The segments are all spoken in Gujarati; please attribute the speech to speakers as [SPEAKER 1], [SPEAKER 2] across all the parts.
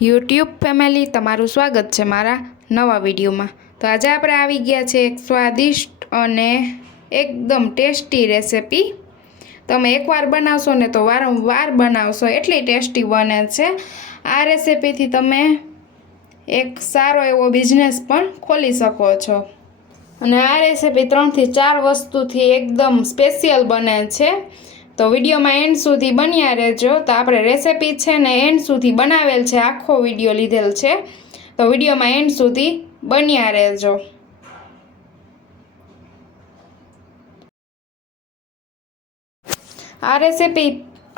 [SPEAKER 1] યુટ્યુબ ફેમિલી, તમારું સ્વાગત છે મારા નવા વિડીયોમાં. તો આજે આપણે આવી ગયા છે એક સ્વાદિષ્ટ અને એકદમ ટેસ્ટી રેસિપી. તમે એકવાર બનાવશો ને તો વારંવાર બનાવશો, એટલી ટેસ્ટી બને છે. આ રેસિપીથી તમે એક સારો એવો બિઝનેસ પણ ખોલી શકો છો. અને આ રેસિપી ત્રણથી ચાર વસ્તુથી એકદમ સ્પેશિયલ બને છે. તો વિડીયોમાં એન્ડ સુધી બન્યા રહેજો. તો આપણે રેસિપી છે ને એન્ડ સુધી બનાવેલ છે. આખો વીડિયો લીધેલ છે. તો વિડીયોમાં એન્ડ સુધી બન્યા રહેજો. આ રેસિપી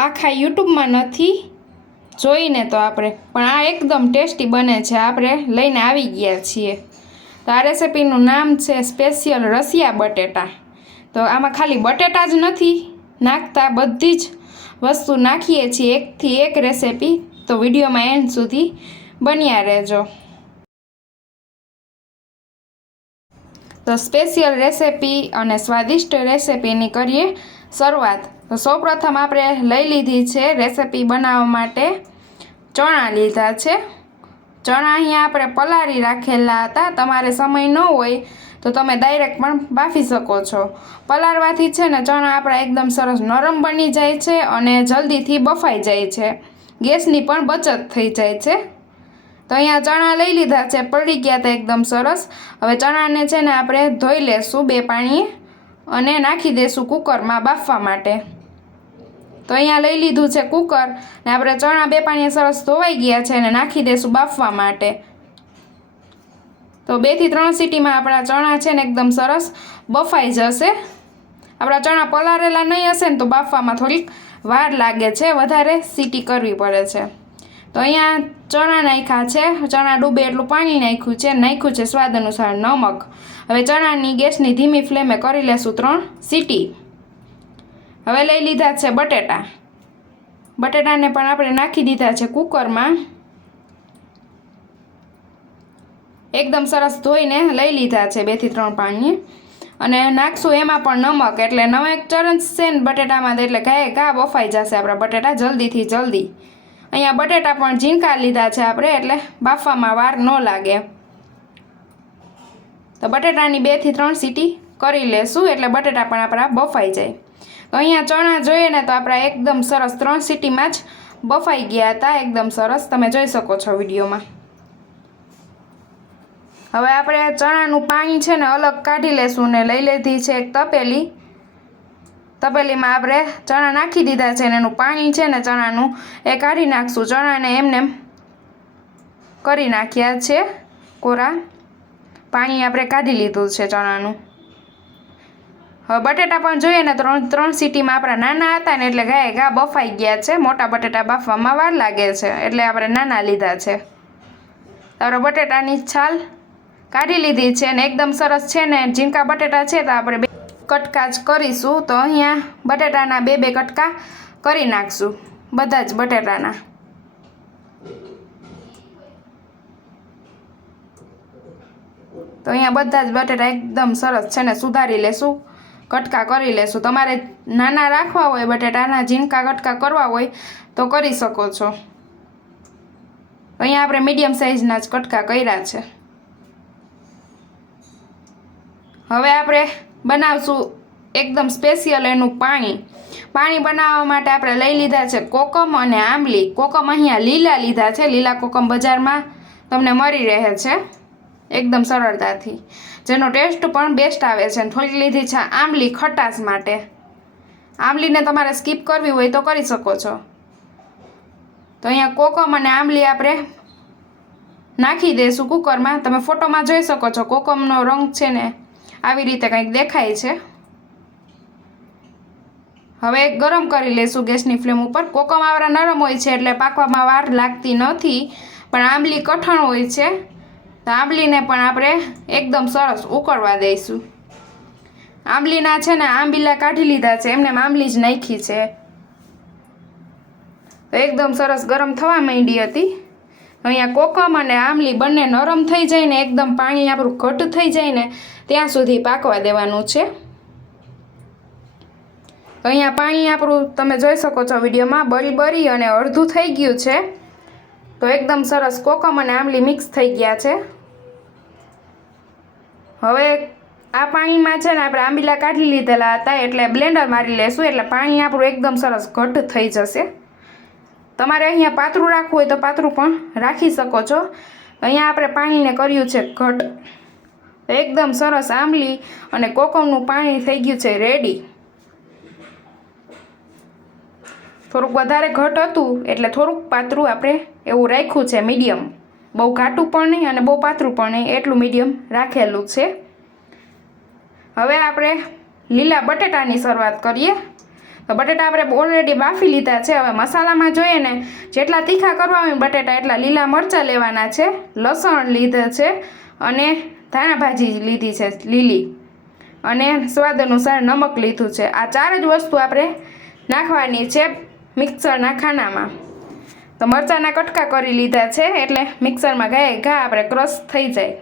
[SPEAKER 1] આખા યુટ્યુબમાં નથી જોઈને તો આપણે, પણ આ એકદમ ટેસ્ટી બને છે. આપણે લઈને આવી ગયા છીએ. તો આ રેસિપીનું નામ છે સ્પેશિયલ રસિયા બટેટા. તો આમાં ખાલી બટેટા જ નથી નાખતા બધી જ વસ્તુ નાખીએ છીએ એકથી એક રેસીપી તો વિડીયોમાં એન્ડ સુધી બન્યા રહેજો. તો સ્પેશિયલ રેસીપી અને સ્વાદિષ્ટ રેસિપીની કરીએ શરૂઆત. તો સૌપ્રથમ આપણે લઈ લીધી છે રેસીપી બનાવવા માટે ચણા લીધા છે. ચણા અહીંયા આપણે પલાળી રાખેલા હતા. તમારે સમય ન હોય તો તમે ડાયરેક્ટ પણ બાફી શકો છો. પલાળવાથી છે ને ચણા આપણા એકદમ સરસ નરમ બની જાય છે અને જલ્દીથી બફાઈ જાય છે. ગેસની પણ બચત થઈ જાય છે. તો અહીંયા ચણા લઈ લીધા છે પડી ગયા હતા એકદમ સરસ. હવે ચણાને છે ને આપણે ધોઈ લેશું બે પાણીએ અને નાખી દઈશું કુકરમાં બાફવા માટે. તો અહીંયા લઈ લીધું છે કુકર ને આપણે ચણા બે પાણીએ સરસ ધોવાઈ ગયા છે અને નાખી દઈશું બાફવા માટે. તો બેથી ત્રણ સીટીમાં આપણા ચણા છે ને એકદમ સરસ બફાઈ જશે. આપણા ચણા પલાળેલા નહીં હશે ને તો બાફવામાં થોડીક વાર લાગે છે, વધારે સીટી કરવી પડે છે. તો અહીંયા ચણા નાખ્યા છે, ચણા ડૂબે એટલું પાણી નાખ્યું છે નાખ્યું છે સ્વાદ અનુસાર નમક. હવે ચણાની ગેસની ધીમી ફ્લેમે કરી લેશું ત્રણ સીટી. હવે લઈ લીધા છે બટેટા. બટેટાને પણ આપણે નાખી દીધા છે કુકરમાં. એકદમ સરસ ધોઈને લઈ લીધા છે બેથી ત્રણ પાણીએ. અને નાખશું એમાં પણ નમક, એટલે નમક ચરસ છે ને બટેટામાં એટલે ગાય ઘા બફાઈ જશે આપણા બટેટા જલ્દીથી જલ્દી. અહીંયા બટેટા પણ ઝીંકા લીધા છે આપણે, એટલે બાફવામાં વાર ન લાગે. તો બટેટાની બેથી ત્રણ સીટી કરી લેશું, એટલે બટેટા પણ આપણા બફાઈ જાય. તો અહીંયા ચણા જોઈએ ને તો આપણા એકદમ સરસ ત્રણ સીટીમાં જ બફાઈ ગયા હતા, એકદમ સરસ. તમે જોઈ શકો છો વિડીયોમાં. હવે આપણે ચણાનું પાણી છે ને અલગ કાઢી લેશું ને લઈ લીધી છે એક તપેલી. તપેલીમાં આપણે ચણા નાખી દીધા છે ને એનું પાણી છે ને ચણાનું એ કાઢી નાખશું. ચણાને એમને કરી નાખ્યા છે કોરા. પાણી આપણે કાઢી લીધું છે ચણાનું. હવે બટેટા પણ જોઈએ ને ત્રણ ત્રણ સીટીમાં આપણા નાના હતા ને એટલે ગાય ઘા બફાઈ ગયા છે. મોટા બટેટા બાફવામાં વાર લાગે છે. એટલે આપણે નાના લીધા છે. તારો બટેટાની છાલ કાઢી લીધી છે ને એકદમ સરસ છે ને ઝીંકા બટેટા છે તો આપણે બે કટકા જ કરીશું. તો અહીંયા બટેટાના બે બે કટકા કરી નાખશું બધા જ બટેટાના. તો અહીંયા બધા જ બટેટા એકદમ સરસ છે ને સુધારી લેશું, કટકા કરી લેશું. તમારે નાના રાખવા હોય બટેટાના ઝીણકા કટકા કરવા હોય, તો કરી શકો છો. અહીંયા આપણે મીડિયમ સાઇઝના જ કટકા કર્યા છે. હવે આપણે બનાવશું એકદમ સ્પેશિયલ એનું પાણી. પાણી બનાવવા માટે આપણે લઈ લીધા છે કોકમ અને આંબલી. કોકમ અહીંયા લીલા લીધા છે. લીલા કોકમ બજારમાં તમને મળી રહે છે એકદમ સરળતાથી. જેનો ટેસ્ટ પણ બેસ્ટ આવે છે થોડી લીધી છે આંબલી ખટાશ માટે. આંબલીને તમારે સ્કીપ કરવી હોય તો કરી શકો છો. તો અહીંયા કોકમ અને આંબલી આપણે નાખી દઈશું કુકરમાં તમે ફોટોમાં જોઈ શકો છો કોકમનો રંગ છે ને. આવી રીતે કંઈક દેખાય છે. હવે ગરમ કરી લઈશું ગેસની ફ્લેમ ઉપર. કોકમ આવરા નરમ હોય છે એટલે પાકવામાં વાર લાગતી નથી, પણ આંબલી કઠણ હોય છે. તો આંબલીને પણ આપણે એકદમ સરસ ઉકળવા દઈશું. આંબલીના છે ને આંબીલા કાઢી લીધા છે, એમને આંબલી જ નાખી છે. એકદમ સરસ ગરમ થવા માંડી હતી. અહીંયા કોકમ અને આંબલી બંને નરમ થઈ જાય ને એકદમ પાણી આપણું ઘટ થઈ જાય ને ત્યાં સુધી પાકવા દેવાનું છે. અહીંયા પાણી આપણું તમે જોઈ શકો છો વિડીયોમાં બળી બળી અને અડધું થઈ ગયું છે. તો એકદમ સરસ કોકમ અને આંબલી મિક્સ થઈ ગયા છે. હવે આ પાણીમાં છે ને આપણે આંબીલા કાઢી લીધેલા હતા એટલે બ્લેન્ડર મારી લેશું એટલે પાણી આપણું એકદમ સરસ ઘટ થઈ જશે. તમારે અહીંયા પાતળું રાખવું હોય તો પાતળું પણ રાખી શકો છો. અહીંયા આપણે પાણીને કર્યું છે ઘટ એકદમ સરસ આંબલી અને કોકમનું પાણી થઈ ગયું છે રેડી થોડુંક વધારે ઘટ હતું એટલે થોડુંક પાતળું આપણે એવું રાખ્યું છે મીડિયમ બહુ ઘાટું પણ નહીં અને બહુ પાતળું પણ નહીં, એટલું મીડિયમ રાખેલું છે. હવે આપણે લીલા બટેટાની શરૂઆત કરીએ. તો બટેટા આપણે ઓલરેડી બાફી લીધા છે. હવે મસાલામાં જોઈએ ને, જેટલા તીખા કરવા હોય બટેટા, એટલા લીલા મરચાં લેવાના છે. લસણ લીધે છે અને ધાણા ભાજી લીધી છે, લીલી. અને સ્વાદ અનુસાર નમક લીધું છે. આ ચાર જ વસ્તુ આપણે નાખવાની છે મિક્સરના ખાનામાં. તો મરચાંના કટકા કરી લીધા છે એટલે મિક્સરમાં ગાય ઘા આપણે ક્રશ થઈ જાય.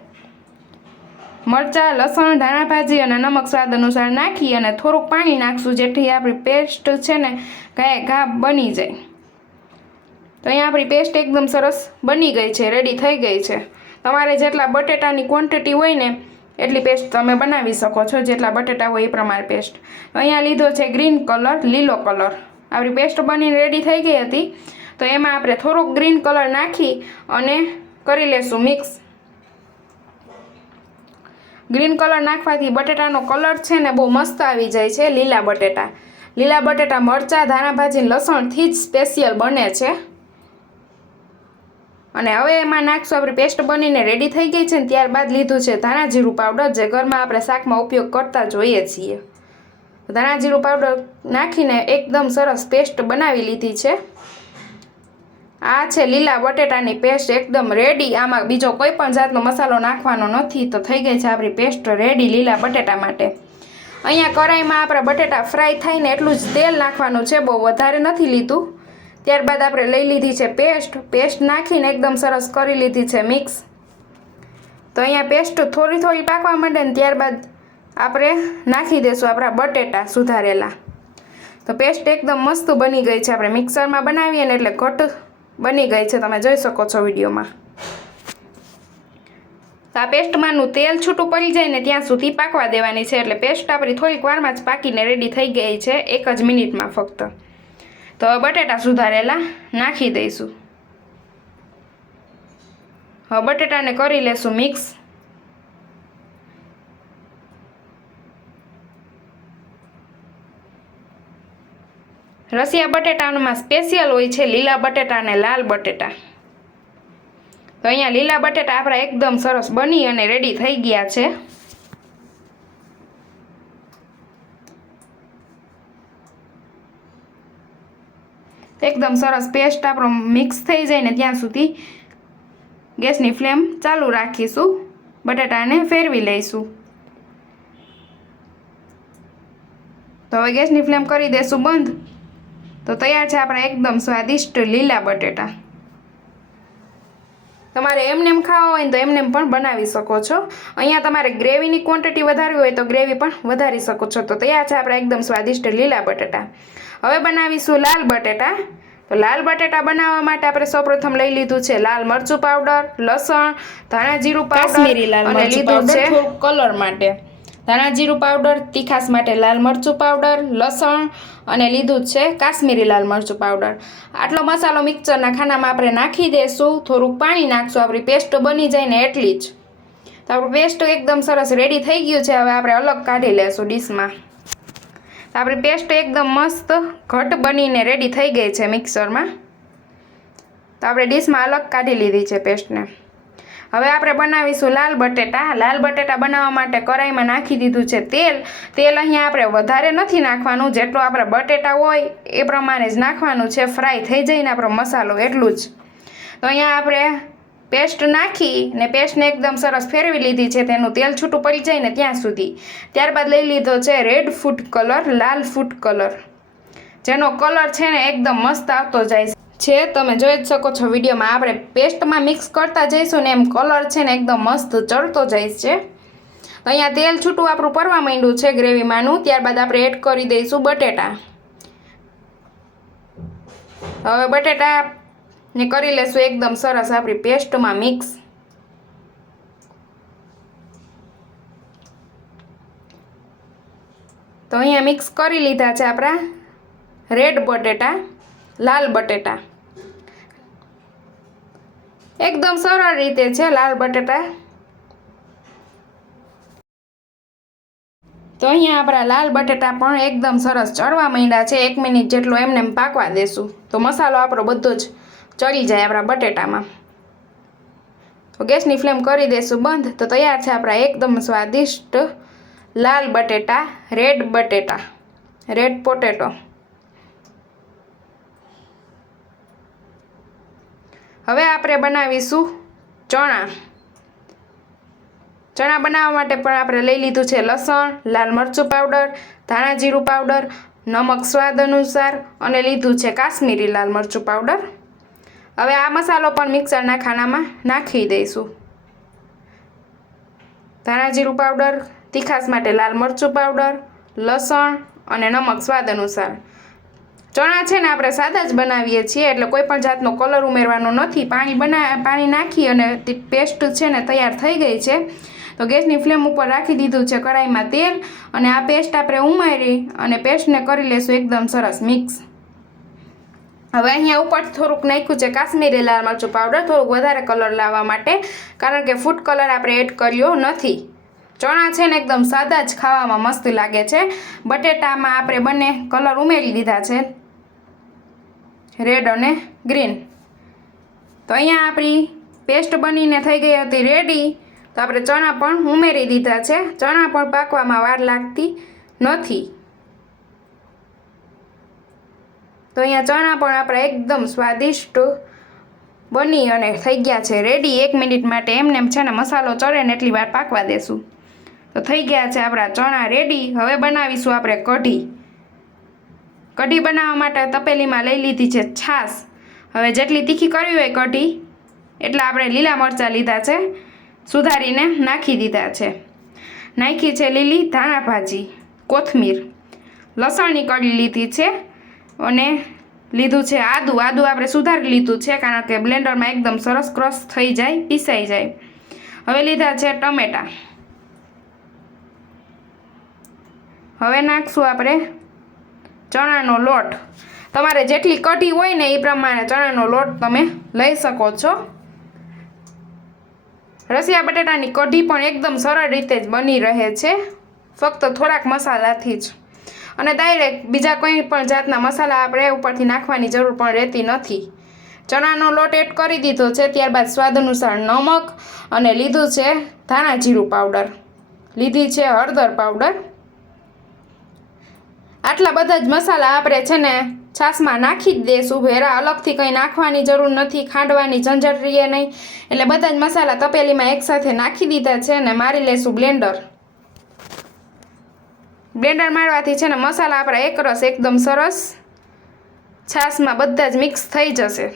[SPEAKER 1] મરચાં, લસણ ધાણા ભાજી અને નમક સ્વાદ અનુસાર નાખી અને થોડુંક પાણી નાખશું જેથી આપણી પેસ્ટ છે ને ગાય ઘા બની જાય. તો અહીંયા આપણી પેસ્ટ એકદમ સરસ બની ગઈ છે રેડી થઈ ગઈ છે. તમારે જેટલા બટેટાની ક્વોન્ટિટી હોય ને, એટલી પેસ્ટ તમે બનાવી શકો છો, જેટલા બટેટા હોય એ પ્રમાણે પેસ્ટ અહીંયા લીધો છે ગ્રીન કલર લીલો કલર આપણી પેસ્ટ બનીને રેડી થઈ ગઈ હતી. તો એમાં આપણે થોડોક ગ્રીન કલર નાખી અને કરી લેશું મિક્સ ગ્રીન કલર નાખવાથી બટેટાનો કલર છે ને બહુ મસ્ત આવી જાય છે લીલા બટેટા. લીલા બટેટા મરચાં ધાણાભાજી લસણથી જ સ્પેશિયલ બને છે. અને હવે એમાં નાખશું, આપણી પેસ્ટ બનીને રેડી થઈ ગઈ છે ને ત્યારબાદ લીધું છે ધાણા જીરું પાવડર જે ઘરમાં આપણે શાકમાં ઉપયોગ કરતા જોઈએ છીએ. ધાણા જીરું પાવડર નાખીને એકદમ સરસ પેસ્ટ બનાવી લીધી છે. આ છે લીલા બટેટાની પેસ્ટ એકદમ રેડી આમાં બીજો કોઈ પણ જાતનો મસાલો નાખવાનો નથી તો થઈ ગઈ છે આપણી પેસ્ટ રેડી લીલા બટેટા માટે. અહીંયા કઢાઈમાં આપણા બટેટા ફ્રાય થાય ને એટલું જ તેલ નાખવાનું છે, બહુ વધારે નથી લીધું. ત્યારબાદ આપણે લઈ લીધી છે પેસ્ટ. પેસ્ટ નાખીને એકદમ સરસ કરી લીધી છે મિક્સ. તો અહીંયા પેસ્ટ થોડી થોડી પાકવા માંડે ને ત્યારબાદ આપણે નાખી દઈશું આપણા બટેટા સુધારેલા. તો પેસ્ટ એકદમ મસ્ત બની ગઈ છે. આપણે મિક્સરમાં બનાવીએ ને એટલે ઘટ બની ગઈ છે. તમે જોઈ શકો છો વિડીયોમાં. તો આ પેસ્ટમાંનું તેલ છૂટું પડી જાય ને ત્યાં સુધી પાકવા દેવાની છે. એટલે પેસ્ટ આપણી થોડીક વારમાં જ પાકીને રેડી થઈ ગઈ છે. એક જ મિનિટમાં ફક્ત. તો હવે બટેટા સુધારેલા નાખી દઈશું. હવે બટેટાને કરી લેશું મિક્સ. રસિયા બટેટામાં સ્પેશિયલ હોય છે લીલા બટેટા અને લાલ બટેટા. તો અહીંયા લીલા બટેટા આપણા એકદમ સરસ બની અને રેડી થઈ ગયા છે. એકદમ સરસ પેસ્ટ આપણો મિક્સ થઈ જાય ને ત્યાં સુધી. ગેસની ફ્લેમ ચાલુ રાખીશું. બટાટાને ફેરવી લઈશું. તો હવે ગેસની ફ્લેમ કરી દઈશું બંધ. તો તૈયાર છે આપણા એકદમ સ્વાદિષ્ટ લીલા બટેટા. તમારે એમને એમ ખાવા હોય તો એમને પણ બનાવી શકો છો. અહીંયા તમારે ગ્રેવીની ક્વોન્ટિટી વધારવી હોય તો ગ્રેવી પણ વધારી શકો છો. તો તૈયાર છે આપણા એકદમ સ્વાદિષ્ટ લીલા બટેટા. હવે બનાવીશું લાલ બટેટા. તો લાલ બટેટા બનાવવા માટે આપણે સૌપ્રથમ લઈ લીધું છે લાલ મરચું પાવડર લસણ ધાણા જીરું
[SPEAKER 2] પાવડર
[SPEAKER 1] અને લીધું છે કલર માટે. ધાણા જીરું પાવડર, તીખાસ માટે લાલ મરચું પાવડર, લસણ અને લીધું છે કાશ્મીરી લાલ મરચું પાવડર. આટલો મસાલો મિક્સરના ખાનામાં આપણે નાખી દઈશું થોડુંક પાણી નાખશું, આપણી પેસ્ટ બની જાય ને એટલી જ. તો આપણું પેસ્ટ એકદમ સરસ રેડી થઈ ગયું છે, હવે આપણે અલગ કાઢી લેશું ડીશમાં. તો આપણી પેસ્ટ એકદમ મસ્ત ઘટ બનીને રેડી થઈ ગઈ છે મિક્સરમાં. તો આપણે ડીશમાં અલગ કાઢી લીધી છે પેસ્ટને. હવે આપણે બનાવીશું લાલ બટેટા. લાલ બટેટા બનાવવા માટે કરાઈમાં નાખી દીધું છે તેલ. તેલ અહીંયા આપણે વધારે નથી નાખવાનું. જેટલો આપણે બટેટા હોય એ પ્રમાણે જ નાખવાનું છે. ફ્રાય થઈ જાય ને આપણો મસાલો એટલું જ. તો અહીંયા આપણે પેસ્ટ નાખી ને પેસ્ટને એકદમ સરસ ફેરવી લીધી છે. તેનું તેલ છૂટું પડી જાય ને ત્યાં સુધી. ત્યારબાદ લઈ લીધો છે રેડ ફૂડ કલર, લાલ ફૂડ કલર. જેનો કલર છે ને એકદમ મસ્ત આવતો જાય છે. તમે જોઈ જ શકો છો વિડીયોમાં આપણે પેસ્ટમાં મિક્સ કરતા જઈશું ને એમ કલર છે ને એકદમ મસ્ત ચડતો જાય છે. તો અહીંયા તેલ છૂટું આપણું પરવા માંડ્યું છે ગ્રેવીમાંનું, ત્યારબાદ આપણે એડ કરી દઈશું બટેટા. હવે બટેટા ને કરી લેશું એકદમ સરસ આપણી પેસ્ટમાં મિક્સ તો અહીંયા મિક્સ કરી લીધા છે આપણા રેડ બટેટા. લાલ બટેટા. એકદમ સરળ રીતે છે લાલ બટેટા. તો અહીંયા આપણા લાલ બટેટા પણ એકદમ સરસ ચડવા માંડ્યા છે. એક મિનિટ જેટલો એમને એમ પાકવા દેશું. તો મસાલો આપણો બધો જ ચડી જાય આપણા બટેટામાં. તો ગેસની ફ્લેમ કરી દઈશું બંધ. તો તૈયાર છે આપણા એકદમ સ્વાદિષ્ટ લાલ બટેટા, રેડ બટેટા, રેડ પોટેટો. હવે આપણે બનાવીશું ચણા. ચણા બનાવવા માટે પણ આપણે લઈ લીધું છે લસણ, લાલ મરચું પાવડર, ધાણા જીરું પાવડર, નમક સ્વાદ અનુસાર અને લીધું છે કાશ્મીરી લાલ મરચું પાવડર. હવે આ મસાલો પણ મિક્સરના ખાનામાં નાખી દઈશું. ધાણા જીરું પાવડર તીખાસ માટે લાલ મરચું પાવડર, લસણ અને નમક સ્વાદ અનુસાર. ચણા છે ને આપણે સાદા જ બનાવીએ છીએ, એટલે કોઈ પણ જાતનો કલર ઉમેરવાનો નથી. પાણી બના, પાણી નાખી અને પેસ્ટ છે ને તૈયાર થઈ ગઈ છે. તો ગેસની ફ્લેમ ઉપર રાખી દીધું છે કઢાઈમાં તેલ અને આ પેસ્ટ આપણે ઉમેરી અને પેસ્ટને કરી લેશું એકદમ સરસ મિક્સ હવે અહીંયા ઉપર થોડુંક નાખ્યું છે કાશ્મીરી લાલ મરચું પાવડર થોડુંક વધારે કલર લાવવા માટે, કારણ કે ફૂડ કલર આપણે એડ કર્યો નથી. ચણા છે ને એકદમ સાદા જ ખાવામાં મસ્ત લાગે છે. બટેટામાં આપણે બંને કલર ઉમેરી દીધા છે. રેડ અને ગ્રીન. તો અહીંયા આપણી પેસ્ટ બનીને થઈ ગઈ હતી રેડી. તો આપણે ચણા પણ ઉમેરી દીધા છે. ચણા પણ પાકવામાં વાર લાગતી નથી. તો અહીંયા ચણા પણ આપણા એકદમ સ્વાદિષ્ટ બની અને થઈ ગયા છે. રેડી. એક મિનિટ માટે એમને છે ને મસાલો ચડે ને એટલી વાર પાકવા દેશું. તો થઈ ગયા છે આપણા ચણા રેડી. હવે બનાવીશું આપણે કઢી. કઢી બનાવવા માટે તપેલીમાં લઈ લીધી છે છાશ. હવે જેટલી તીખી કરવી હોય કઢી, એટલા આપણે લીલા મરચાં લીધા છે, સુધારીને નાખી દીધા છે. નાખી છે લીલી ધાણા ભાજી, કોથમીર. લસણની કઢી લીધી છે અને લીધું છે આદું. આદું આપણે સુધારી લીધું છે કારણ કે બ્લેન્ડરમાં એકદમ સરસ ક્રશ થઈ જાય, પીસાઈ જાય. હવે લીધા છે ટમેટાં. હવે નાખશું આપણે ચણાનો લોટ. તમારે જેટલી કઢી હોય ને એ પ્રમાણે ચણાનો લોટ તમે લઈ શકો છો. રસિયા બટેટાની કઢી પણ એકદમ સરળ રીતે જ બની રહે છે. ફક્ત થોડાક મસાલાથી જ. અને ડાયરેક્ટ બીજા કોઈ પણ જાતના મસાલા આપણે ઉપરથી નાખવાની જરૂર પણ રહેતી નથી. ચણાનો લોટ એડ કરી દીધો છે, ત્યારબાદ સ્વાદ અનુસાર નમક અને લીધું છે ધાણા જીરું પાવડર લીધી છે હળદર પાવડર આટલા બધા જ મસાલા આપણે છે ને છાશમાં નાખી જ દઈશું ભેરા અલગથી કંઈ નાખવાની જરૂર નથી, ખાંડવાની ઝંઝટ રહીએ નહીં. એટલે બધા જ મસાલા તપેલીમાં એકસાથે નાખી દીધા છે ને મારી લેશું બ્લેન્ડર. બ્લેન્ડર મારવાથી છે ને મસાલા આપણા એકરસ એકદમ સરસ. છાશમાં બધા જ મિક્સ થઈ જશે.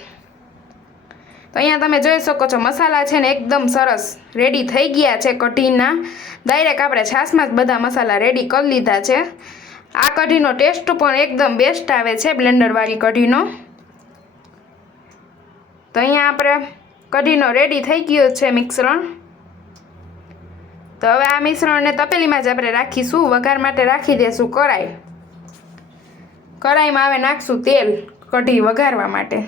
[SPEAKER 1] તો અહીંયા તમે જોઈ શકો છો મસાલા છે ને એકદમ સરસ રેડી થઈ ગયા છે કઢીના. ડાયરેક્ટ આપણે છાશમાં જ બધા મસાલા રેડી કરી લીધા છે. આ કઢીનો ટેસ્ટ પણ એકદમ બેસ્ટ આવે છે બ્લેન્ડરવાળી કઢીનો. તો અહીંયા આપણે કઢીનો રેડી થઈ ગયો છે મિશ્રણ. તો હવે આ મિશ્રણને તપેલીમાં જ આપણે રાખીશું, વઘાર માટે રાખી દઈશું કઢાઈ. કઢાઈમાં હવે નાખશું તેલ કઢી વઘારવા માટે.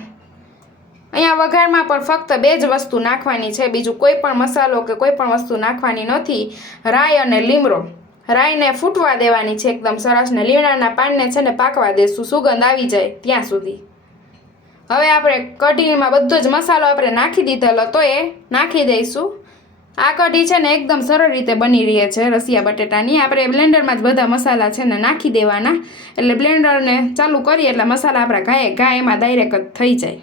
[SPEAKER 1] અહીંયા વઘારમાં પણ ફક્ત બે જ વસ્તુ નાખવાની છે, બીજું કોઈ પણ મસાલો કે કોઈ પણ વસ્તુ નાખવાની નથી. રાઈ અને લીમડો. રાઈને ફૂટવા દેવાની છે એકદમ સરસ ને લીમડાના પાનને છે ને પાકવા દેશું, સુગંધ આવી જાય ત્યાં સુધી. હવે આપણે કઢીમાં બધો જ મસાલો આપણે નાખી દીધેલો તો એ નાખી દઈશું. આ કઢી છે ને એકદમ સરળ રીતે બની રહી છે રસિયા બટેટાની. આપણે બ્લેન્ડરમાં જ બધા મસાલા છે ને નાખી દેવાના. એટલે બ્લેન્ડરને ચાલુ કરીએ એટલે મસાલા આપણા ગાય ગાય, એમાં ડાયરેક્ટ જ થઈ જાય.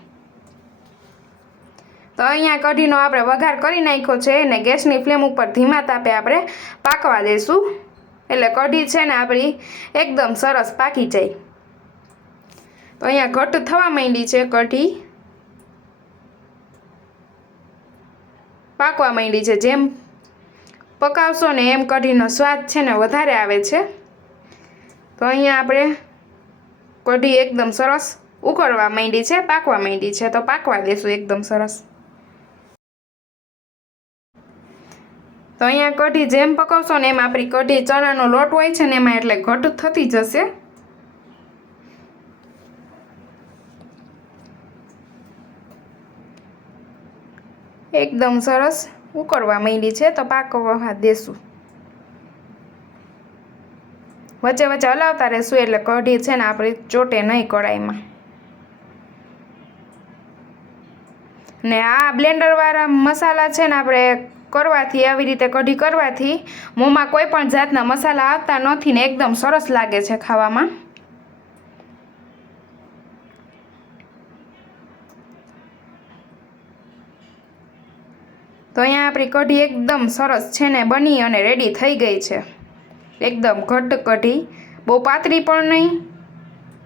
[SPEAKER 1] તો અહીંયા કઢીનો આપણે વઘાર કરી નાખ્યો છે અને ગેસની ફ્લેમ ઉપર ધીમા તાપે આપણે પાકવા દઈશું એટલે કઢી છે ને આપણી એકદમ સરસ પાકી જાય. તો અહીંયા ઘટ થવા માંડી છે કઢી. પાકવા માંડી છે. જેમ પકાવશો ને એમ કઢીનો સ્વાદ છે ને વધારે આવે છે. તો અહીંયા આપણે કઢી એકદમ સરસ ઉકળવા માંડી છે, પાકવા માંડી છે. તો પાકવા દેશું એકદમ સરસ. તો અહીંયા કઢી જેમ પકવશો ને એમ આપણી કઢી ચણાનો લોટ હોય છે ને એમાં એટલે ઘટ થતી જશે. એકદમ સરસ ઉકળવા માંડી છે, તો પાકવા દેશું. વચ્ચે વચ્ચે હલાવતા રહેશું એટલે કઢી છે ને આપણે ચોટે નહીં કઢાઈમાં ને આ બ્લેન્ડરવાળા મસાલા છે ને આપણે કરવાથી, આવી રીતે કઢી કરવાથી મોંમાં કોઈ પણ જાતના મસાલા આવતા નથી ને એકદમ સરસ લાગે છે ખાવામાં. તો અહીંયા આપણી કઢી એકદમ સરસ છે ને બની અને રેડી થઈ ગઈ છે. એકદમ ઘટ કઢી, બહુ પાતળી પણ નહીં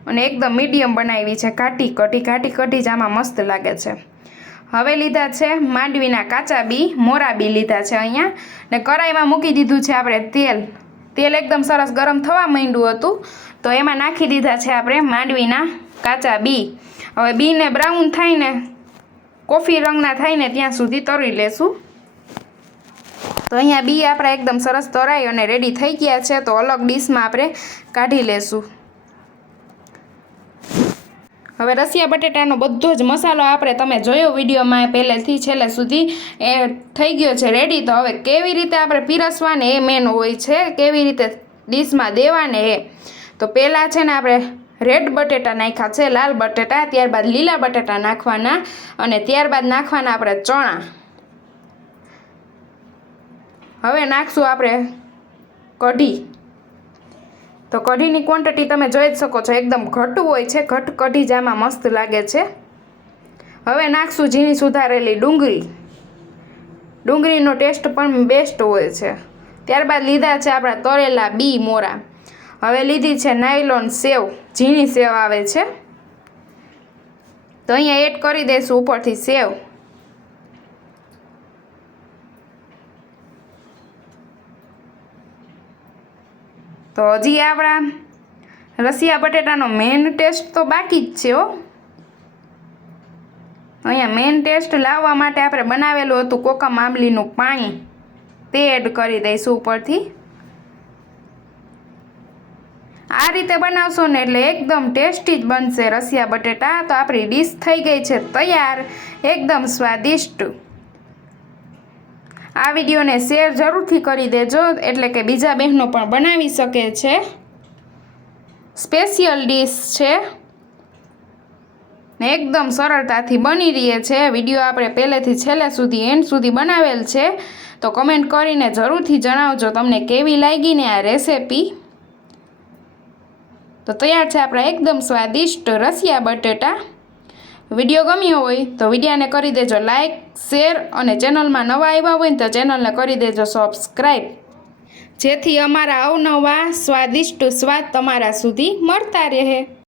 [SPEAKER 1] અને એકદમ મીડિયમ બનાવી છે, કાટી કઢી ઘાટી કઢી જ આમાં મસ્ત લાગે છે. હવે લીધા છે માંડવીના કાચા બી, મોરા બી લીધા છે અહીંયા. ને કઢાઈમાં મૂકી દીધું છે આપણે તેલ. તેલ એકદમ સરસ ગરમ થવા માંડ્યું હતું. તો એમાં નાખી દીધા છે આપણે માંડવીના કાચા બી. હવે બીને બ્રાઉન થાય ને, કોફી રંગના થાય ને ત્યાં સુધી તરી લેશું. તો અહીંયા બી આપણા એકદમ સરસ તરાઈ અને રેડી થઈ ગયા છે. તો અલગ ડીશમાં આપણે કાઢી લેશું. હવે રસિયા બટેટાનો બધો જ મસાલો આપણે તમે જોયો વિડીયોમાં પહેલેથી છેલ્લે સુધી એ થઈ ગયો છે રેડી તો હવે કેવી રીતે આપણે પીરસવાને એ મેન હોય છે, કેવી રીતે ડીશમાં દેવાને એ. તો પહેલાં છે ને આપણે રેડ બટેટા નાખ્યા છે, લાલ બટેટા, ત્યારબાદ લીલા બટેટા નાખવાના અને ત્યારબાદ નાખવાના આપણે ચણા. હવે નાખશું આપણે કઢી. તો કઢીની ક્વોન્ટિટી તમે જોઈ જ શકો છો, એકદમ ઘટું હોય છે ઘટ કઢી જામાં મસ્ત લાગે છે. હવે નાખશું ઝીણી સુધારેલી ડુંગળી. ડુંગળીનો ટેસ્ટ પણ બેસ્ટ હોય છે. ત્યારબાદ લીધા છે આપણા તળેલા બી મોરા. હવે લીધી છે નાયલોન સેવ, ઝીણી સેવ આવે છે. તો અહીંયા એડ કરી દઈશું ઉપરથી સેવ. તો હજી આપણા રસિયા બટેટાનો મેન ટેસ્ટ તો બાકી જ છે હો. અહીંયા મેન ટેસ્ટ લાવવા માટે આપણે બનાવેલું હતું કોકમ આંબલીનું પાણી. તે એડ કરી દઈશું ઉપરથી. આ રીતે બનાવશો ને એટલે એકદમ ટેસ્ટી જ બનશે રસિયા બટેટા. તો આપણી ડીશ થઈ ગઈ છે તૈયાર. એકદમ સ્વાદિષ્ટ. આ વિડીયોને શેર જરૂરથી કરી દેજો, એટલે કે બીજા બહેનો પણ બનાવી શકે છે. સ્પેશિયલ ડીશ છે. ને એકદમ સરળતાથી બની રહીએ છે. વીડિયો આપણે પહેલેથી છેલ્લે સુધી એન્ડ સુધી બનાવેલ છે. તો કમેન્ટ કરીને જરૂરથી જણાવજો તમને કેવી લાગી ને આ રેસિપી. તો તૈયાર છે આપણા એકદમ સ્વાદિષ્ટ રસિયા બટેટા. વીડિયો ગમ્યો હોય તો વિડીયાને કરી દેજો લાઇક શેર અને ચેનલમાં નવા આવ્યા હોય તો ચેનલને કરી દેજો સબસ્ક્રાઈબ જેથી અમારા અવનવા સ્વાદિષ્ટ સ્વાદ તમારા સુધી મળતા રહે.